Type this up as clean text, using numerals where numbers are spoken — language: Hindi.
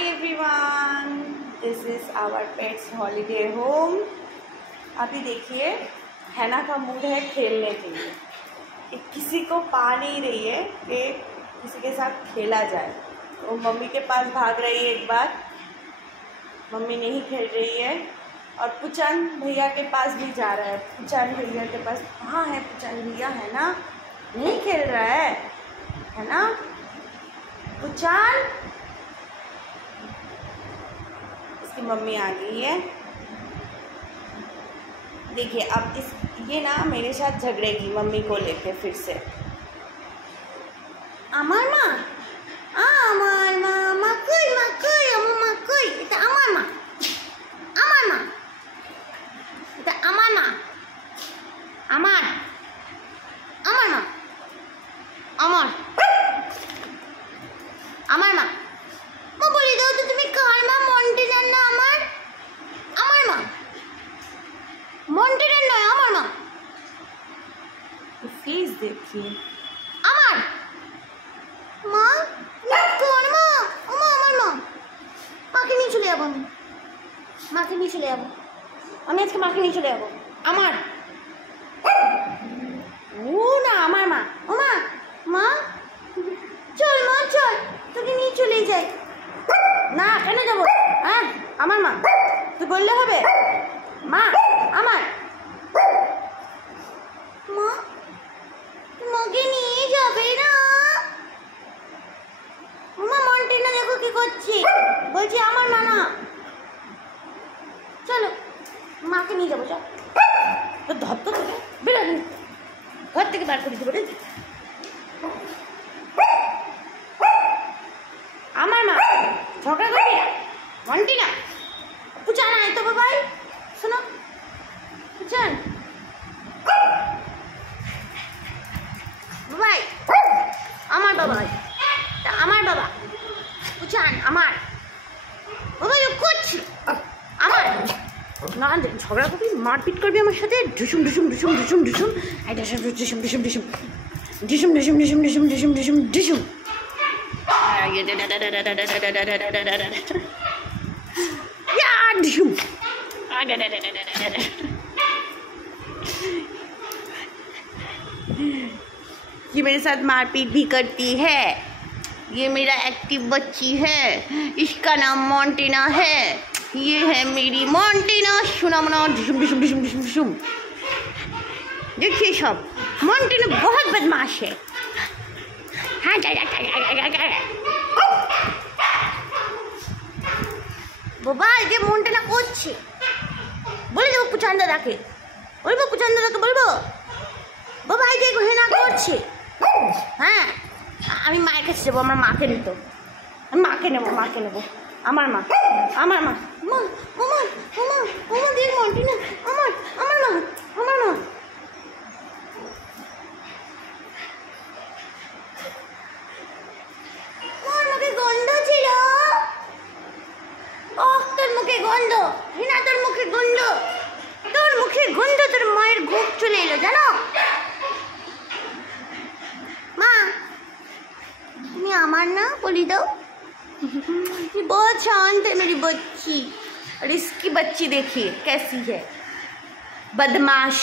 Everyone, this is our pets holiday home. अभी देखिए हैना का मूड है खेलने के लिए, किसी को पा नहीं रही है कि किसी के साथ खेला जाए, तो मम्मी के पास भाग रही है। एक बार मम्मी नहीं खेल रही है और पुचान भैया के पास भी जा रहा है। पुचान भैया के पास कहाँ है पुचान भैया? है ना, नहीं खेल रहा है ना पुचान? इसकी मम्मी आ गई है। देखिए अब ये ना मेरे साथ झगड़ेगी मम्मी को लेके फिर से। আমার মা আমার মা মাকুই মাকুই আমার মাকুই, এটা আমার মা, আমার মা, এটা আমার মা, আমার আমার মা, আমার আমার মা। মা বলি দাও তো তুমি কার মা? মন্টিনার না আমার? আমার মা, মন্টিনার নয়, আমার মা। ফেস देखिए, আমার মা কোন মা? ও মা আমার মা। মাকে নিয়ে চলে যাবো আমি, মাকে নিয়ে চলে যাবো আমি আজকে, মাকে নিয়ে চলে যাবো। আমার ও না আমার মা, ও মা মা চল মা চল, তোকে নিয়ে চলে যাই। না কেন যাবো? হ্যাঁ আমার মা, তুই বললে হবে মা আমার মা, মাকে নিয়ে যাবে না? মা মন্টিনা দেখো কি করছে, বলছি আমার মা না। চলো মাকে নিয়ে যাবো, চল। তো ধর তো তোকে, বেরো ঘর থেকে বার করে দেবো রে। আমার মা ঝগড়া করবি না মন্টিনা। পুচান আয় তো বাবাই, শোনো পুচান বাবাই, আমার বাবাই, আমার বাবা পুচান আমার বাবাই করছি আমার না। ঝগড়া করবি, মারপিট করবি আমার সাথে, ঢুসুম ঢুসুম ঢুসুম ঢুসুম ঢুসুম, এটা সব ঢুসুম ঢুসুম ঢুসুম ঢুসুম ঢুসুম ঢুসুম ঢুসুম ঢুসুম ঢুসুম ঢুসুম। ये मेरे साथ मारपीट भी करती है। ये मेरा एक्टिव बच्ची है, इसका नाम मॉन्टिना है। ये है मेरी मॉन्टिना, सुना मना ढुसुम ढुसुम ढुसुम ढुसुम ढुसुम। देखिए सब, मॉन्टिना बहुत बदमाश है। हाँ বাবা যে মন্টিনা করছে, বলে দেবো পুচান দাদাকে, বলবো পুচান দাদাকে বলবো বাবা এই যে হেনা করছে। হ্যাঁ আমি মায়ের কাছে যাবো, আমার মাকে নিত, আমি মাকে নেবো, মাকে নেবো, আমার মা, আমার মা, মা ওমা ওমা ওমা দেখ মন্টিনা আমার, আমার মা, আমার মা। তোর মুখে গন্ধ ছিল, তোর মুখে গন্ধ, হিনা তোর মুখে গন্ধ, তোর মুখে গন্ধ, তোর মায়ের ঘুম চলে এলো জানো। মা তুমি আমার না বলি দাও। बहुत शांत है मेरी बच्ची, और इसकी बच्ची देखिए कैसी है, बदमाश।